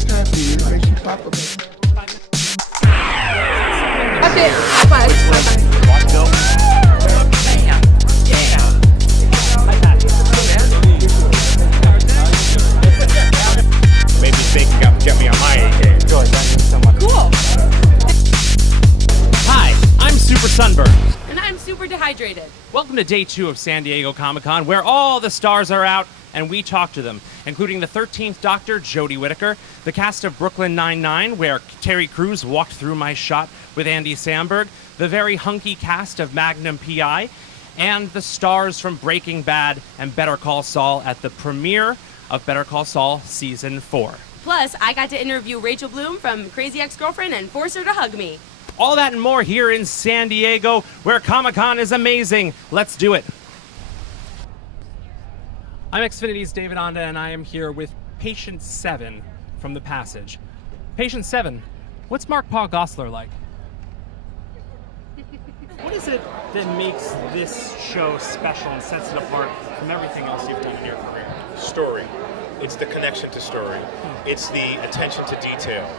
just happy. It makes you pop a bit. That's it. Bye-bye. Maybe think get me on my A game. Cool. Hi, I'm super sunburned. And I'm super dehydrated. Welcome to day 2 of San Diego Comic-Con, where all the stars are out and we talk to them, including the 13th Doctor, Jodie Whittaker, the cast of Brooklyn Nine-Nine, where Terry Crews walked through my shot with Andy Samberg, the very hunky cast of Magnum P.I., and the stars from Breaking Bad and Better Call Saul at the premiere of Better Call Saul Season 4. Plus, I got to interview Rachel Bloom from Crazy Ex-Girlfriend and force her to hug me. All that and more here in San Diego, where Comic-Con is amazing. Let's do it. I'm Xfinity's David Onda, and I am here with Patient 7 from The Passage. Patient 7, what's Mark Paul Gosselaar like? What is it that makes this show special and sets it apart from everything else you've done in your career? Story. It's the connection to story. It's the attention to detail.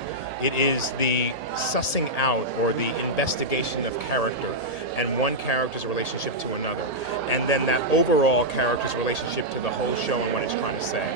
It is the sussing out or the investigation of character and one character's relationship to another. And then that overall character's relationship to the whole show and what it's trying to say.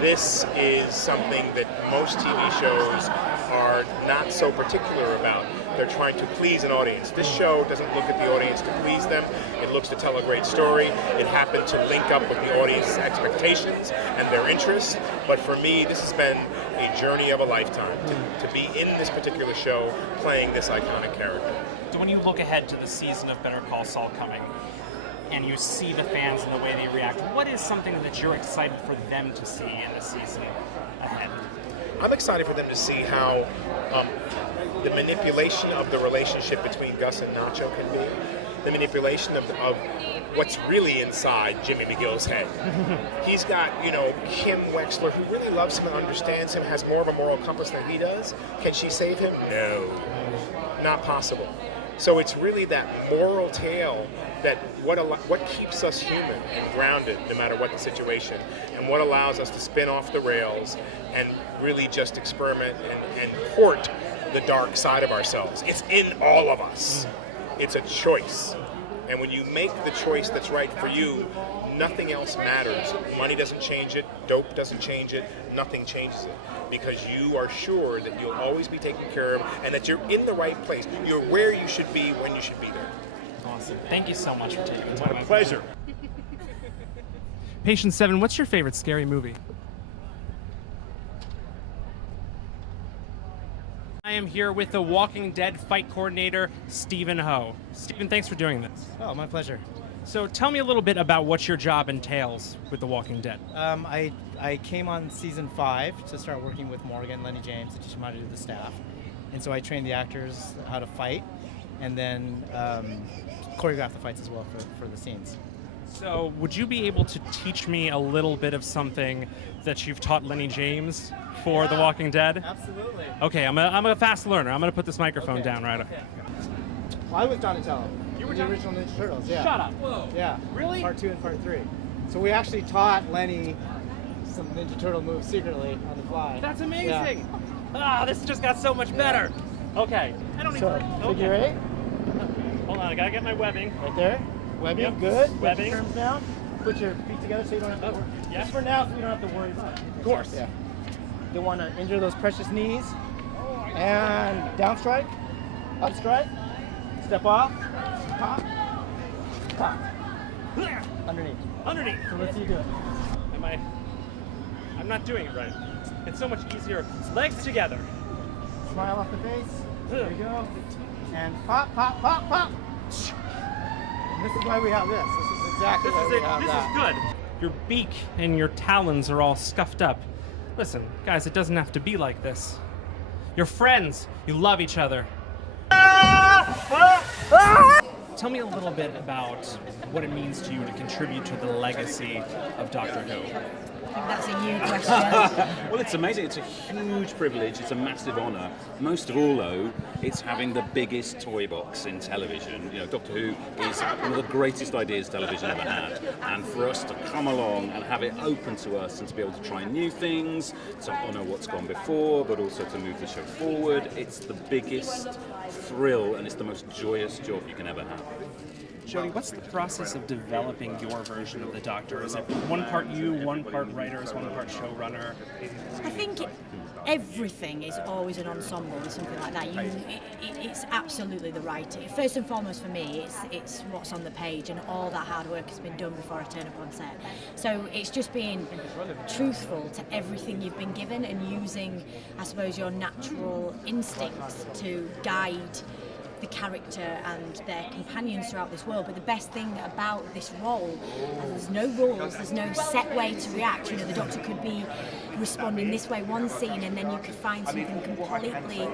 This is something that most TV shows are not so particular about. They're trying to please an audience. This show doesn't look at the audience to please them. It looks to tell a great story. It happened to link up with the audience's expectations and their interests. But for me, this has been a journey of a lifetime to be in this particular show playing this iconic character. So when you look ahead to the season of Better Call Saul coming, and you see the fans and the way they react, what is something that you're excited for them to see in the season ahead? I'm excited for them to see how the manipulation of the relationship between Gus and Nacho can be, the manipulation of what's really inside Jimmy McGill's head. He's got, Kim Wexler, who really loves him and understands him, has more of a moral compass than he does. Can she save him? No, not possible. So it's really that moral tale that what keeps us human and grounded no matter what the situation, and what allows us to spin off the rails and really just experiment and court the dark side of ourselves. It's in all of us. It's a choice. And when you make the choice that's right for you, nothing else matters. Money doesn't change it, dope doesn't change it, nothing changes it. Because you are sure that you'll always be taken care of and that you're in the right place. You're where you should be when you should be there. Awesome. Thank you so much for taking the time. My pleasure. Patient 7, what's your favorite scary movie? I am here with the Walking Dead fight coordinator, Stephen Ho. Stephen, thanks for doing this. Oh, my pleasure. So tell me a little bit about what your job entails with The Walking Dead. I came on season 5 to start working with Morgan, Lenny James, to teach them how to do the staff. And so I trained the actors how to fight and then choreograph the fights as well for the scenes. So would you be able to teach me a little bit of something that you've taught Lenny James for The Walking Dead? Absolutely. Okay, I'm a fast learner. I'm going to put this microphone down right away. Well, I was Donatello. You were the original Ninja Turtles, yeah. Shut up. Whoa. Yeah. Really? Part 2 and Part 3. So we actually taught Lenny some Ninja Turtle moves secretly on the fly. That's amazing. Ah, this just got so much better. Okay. I don't So, even... figure 8, Hold on, I got to get my webbing. right there. Webbing, Yep. good. Get Webbing. your terms down. Put your feet together so you don't have to worry. yeah. Just for now, so you don't have to worry about it. Of course. Yeah. Don't want to injure those precious knees. And down strike, up strike, step off, pop, pop, underneath. Underneath. So let's see you do it. I'm not doing it right. It's so much easier. Legs together. Smile off the face. There you go. And pop, pop, pop, pop. And this is why we have this. This is exactly why we have This that. is good. Your beak and your talons are all scuffed up. Listen, guys, it doesn't have to be like this. You're friends. You love each other. Tell me a little bit about what it means to you to contribute to the legacy of Doctor Who. That's a you question. Well, it's amazing. It's a huge privilege. It's a massive honour. Most of all, though, it's having the biggest toy box in television. You know, Doctor Who is one of the greatest ideas television ever had. And for us to come along and have it open to us and to be able to try new things, to honour what's gone before, but also to move the show forward, it's the biggest thrill and it's the most joyous job you can ever have. Jodie, what's the process of developing your version of the Doctor? Is it one part you, one part writers, one part showrunner? I think everything is always an ensemble or something like that. It's absolutely the writing. First and foremost for me, it's what's on the page, and all that hard work has been done before I turn up on set. So it's just being truthful to everything you've been given and using, I suppose, your natural instincts to guide the character and their companions throughout this world. But the best thing about this role, there's no rules, there's no set way to react. You know, the Doctor could be responding this way one scene and then you could find something completely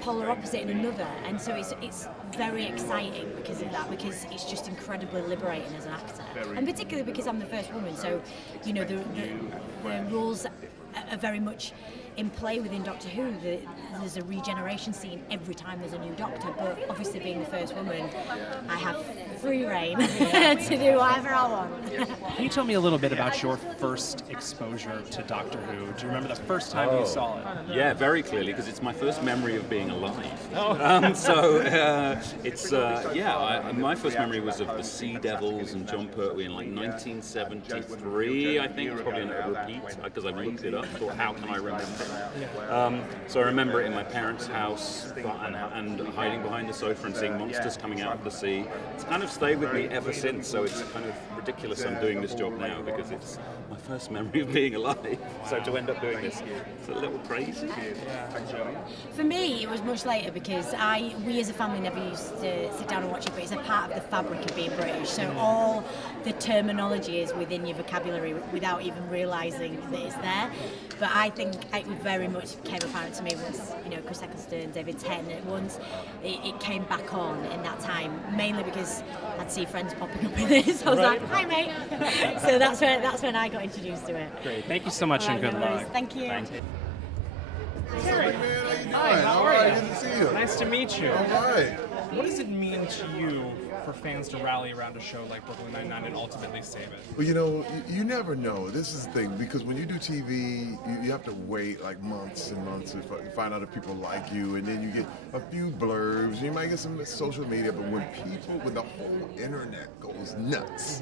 polar opposite in another, and so it's very exciting because of that, because it's just incredibly liberating as an actor, and particularly because I'm the first woman, so you know the rules are very much in play within Doctor Who. There's a regeneration scene every time there's a new Doctor, but obviously being the first woman, I have free reign to do whatever I want. Can you tell me a little bit about your first exposure to Doctor Who? Do you remember the first time you saw it? Yeah, very clearly, because it's my first memory of being alive. My first memory was of the Sea Devils and John Pertwee in like 1973, I think, probably a repeat, because I've looked it up, thought, how can I remember? So I remember it in my parents' house and hiding behind the sofa and seeing monsters coming out of the sea. It's kind of stayed with me ever since, so it's kind of ridiculous I'm doing this job now because it's my first memory of being alive. So to end up doing this, it's a little crazy. For me, it was much later because we as a family never used to sit down and watch it, but it's a part of the fabric of being British. So all the terminology is within your vocabulary without even realising that it's there. But I think it very much came apparent to me once, you know, Chris Eccleston, David Tennant, once it came back on in that time, mainly because I'd see friends popping up in it, so I was like, hi mate. So that's when I got introduced to it. Great, thank you so much and good luck. Thank you. Terry, man, how you doing? Hi, how All are right, you? good to see you. Nice to meet you. All right. What does it mean to you for fans to rally around a show like Brooklyn Nine-Nine and ultimately save it? Well, you know, you never know. This is the thing, because when you do TV, you have to wait like months and months to find out if people like you, and then you get a few blurbs. You might get some social media, but when the whole internet goes nuts,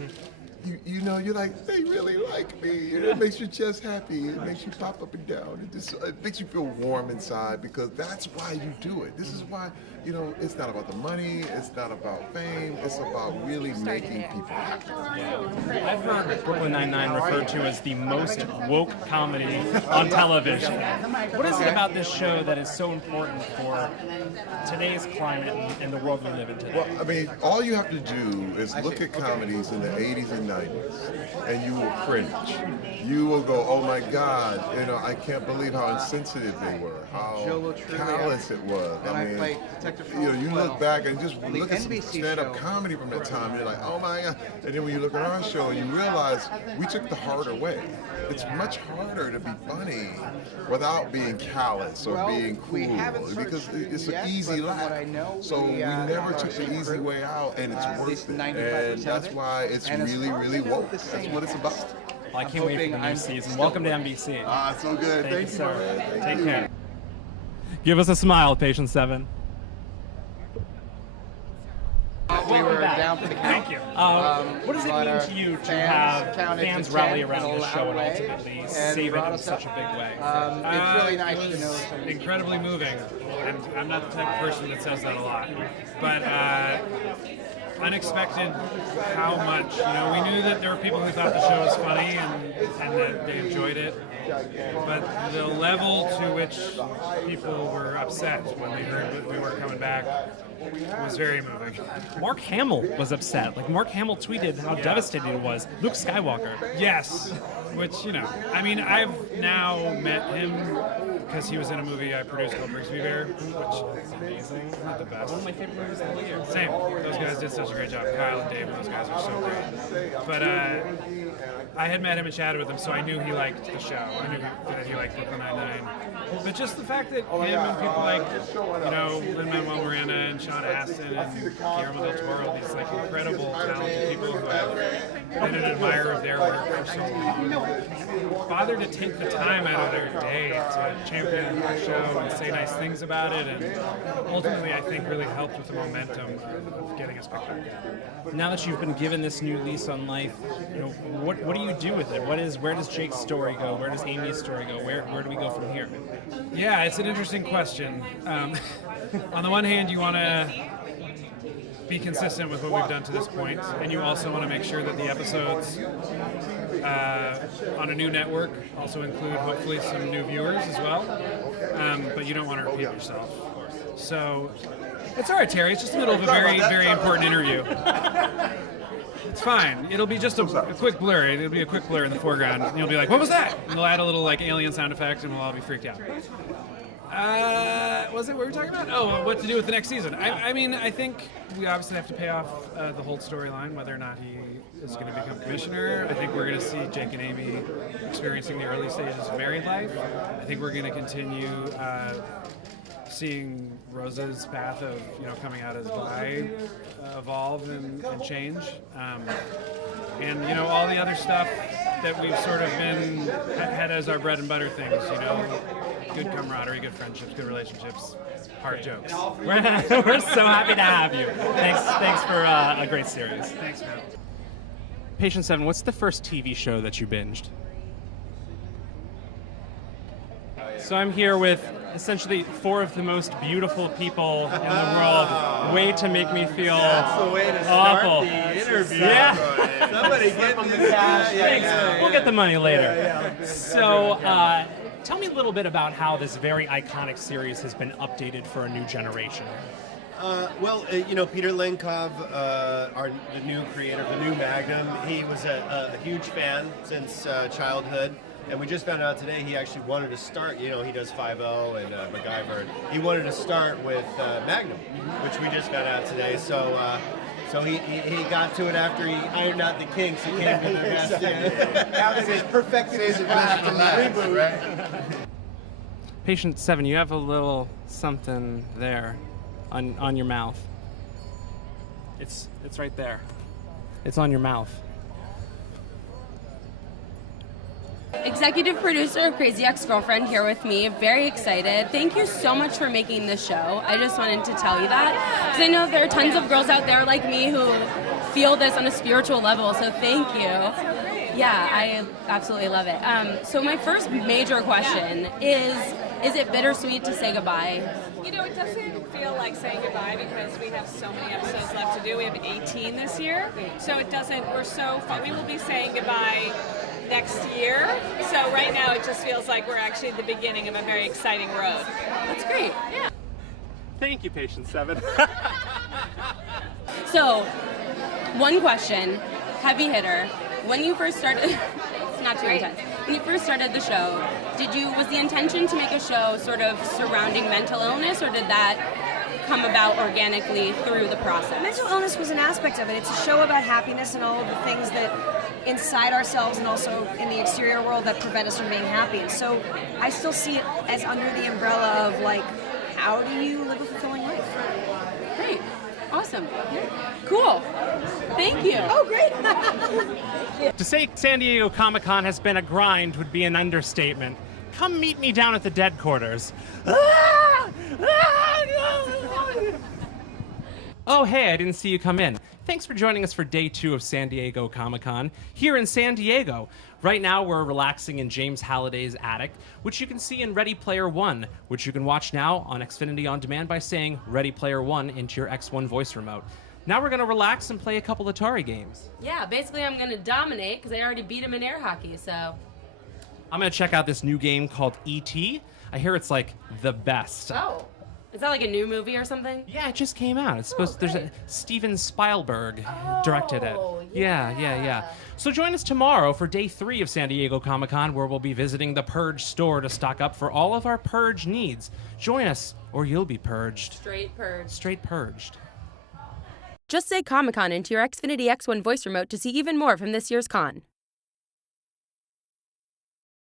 you know, you're like, they really like me. And it makes your chest happy. It makes you pop up and down. It makes you feel warm inside, because that's why you do it. This is why, you know, it's not about the money. It's not about fame. It's about really making people happy. I've heard Brooklyn Nine-Nine referred to as the most woke comedy on television. What is it about this show that is so important for today's climate and the world we live in today? Well, I mean, all you have to do is look at comedies in the 80s and 90s, and you will cringe. You will go, oh my God, you know, I can't believe how insensitive they were, how callous it was. I mean, you know, you look back and just look at some stand-up comedy from that time, and you're like, oh my God. And then when you look at our show, and you realize we took the harder way. It's much harder to be funny without being callous or being cool, because it's an easy laugh. So we never took the easy way out, and it's worth it. And that's why it's really, really woke. That's what it's about. Well, I can't wait for the new season. Welcome to NBC. So good. Thank you, sir. Man. Take care. Give us a smile, Patient 7. We were down for the count. Thank you. What does it mean to you to have fans rally around the show and ultimately save it in such a big way? It's really nice to know. Incredibly moving, and I'm not the type of person that says that a lot, but unexpected how much, you know, we knew that there were people who thought the show was funny and that they enjoyed it, but the level to which people were upset when they heard that we weren't coming back was very moving. Mark Hamill was upset. Like, Mark Hamill tweeted how devastated it was. Luke Skywalker. Yes, which, you know, I mean, I've now met him because he was in a movie I produced called Brigsby Bear, which is amazing. Not the best. One of my favorite movies of the year. Same. Those guys did such a great job. Kyle and Dave, those guys are so great. But I had met him and chatted with him, so I knew he liked the show. I knew that he liked Brooklyn Nine-Nine. But just the fact that him and people like, Lin-Manuel Miranda and Sean Astin and Guillermo del Toro, these like incredible, talented people who have been an admirer of their work for so long, bothered to take the time out of their day to champion the show and say nice things about it, and ultimately I think really helped with the momentum of getting us picked up. Now that you've been given this new lease on life, what do you do with it? Where does Jake's story go? Where does Amy's story go? Where do we go from here? Yeah, it's an interesting question. On the one hand, you want to be consistent with what we've done to this point, and you also want to make sure that the episodes on a new network also include hopefully some new viewers as well, but you don't want to repeat yourself. So it's all right, Terry. It's just the middle of a very, very important interview. It's fine. It'll be just a quick blur. It'll be a quick blur in the foreground. And you'll be like, what was that? And they'll add a little like alien sound effect, and we'll all be freaked out. Was it what we were talking about? Oh, what to do with the next season. I mean, I think we obviously have to pay off the whole storyline, whether or not he is going to become commissioner. I think we're going to see Jake and Amy experiencing the early stages of married life. I think we're going to continue seeing Rosa's path of coming out as bi evolve and change, and all the other stuff that we've sort of had as our bread and butter things. Good camaraderie, good friendships, good relationships, hard jokes. We're so happy to have you. Thanks for a great series. Thanks, man. Patient 7, what's the first TV show that you binged? So I'm here with essentially 4 of the most beautiful people in the world. Way to make me feel That's the way to start awful. the interview. Yeah. Somebody get me the cash. We'll get the money later. So tell me a little bit about how this very iconic series has been updated for a new generation. Peter Lenkov, the new creator of the new Magnum, he was a huge fan since childhood. And we just found out today he actually wanted to start, he does 5-0 and MacGyver. He wanted to start with Magnum, which we just found out today. So he got to it after he ironed out the kinks. He came to the best. Now that he's perfected his craft in the reboot. Right? Patient 7, you have a little something there on your mouth. It's right there. It's on your mouth. Executive producer of Crazy Ex-Girlfriend here with me. Very excited. Thank you so much for making this show. I just wanted to tell you that because I know there are tons of girls out there like me who feel this on a spiritual level, so thank you. Yeah, I absolutely love it. So my first major question is it bittersweet to say goodbye? It doesn't feel like saying goodbye because we have so many episodes left to do. We have 18 this year, so it doesn't, we will be saying goodbye next year. So right now it just feels like we're actually at the beginning of a very exciting road. That's great. Yeah. Thank you, Patient 7. So, one question, heavy hitter. When you first started, it's not too intense. When you first started the show, was the intention to make a show sort of surrounding mental illness, or did that come about organically through the process? Mental illness was an aspect of it. It's a show about happiness and all of the things that inside ourselves and also in the exterior world that prevent us from being happy. And so I still see it as under the umbrella of how do you live a fulfilling life? Great. Awesome. Cool. Thank you. Oh, great. To say San Diego Comic-Con has been a grind would be an understatement. Come meet me down at the Dead Quarters. Oh, hey, I didn't see you come in. Thanks for joining us for day 2 of San Diego Comic-Con here in San Diego. Right now, we're relaxing in James Halliday's attic, which you can see in Ready Player One, which you can watch now on Xfinity On Demand by saying Ready Player One into your X1 voice remote. Now we're going to relax and play a couple Atari games. Yeah, basically I'm going to dominate because I already beat him in air hockey, so. I'm going to check out this new game called E.T. I hear it's the best. Oh. Is that like a new movie or something? Yeah, it just came out. It's supposed. There's a Steven Spielberg directed it. Oh, Yeah. So join us tomorrow for day 3 of San Diego Comic-Con, where we'll be visiting the Purge store to stock up for all of our Purge needs. Join us, or you'll be purged. Straight purged. Straight purged. Just say Comic-Con into your Xfinity X1 voice remote to see even more from this year's con.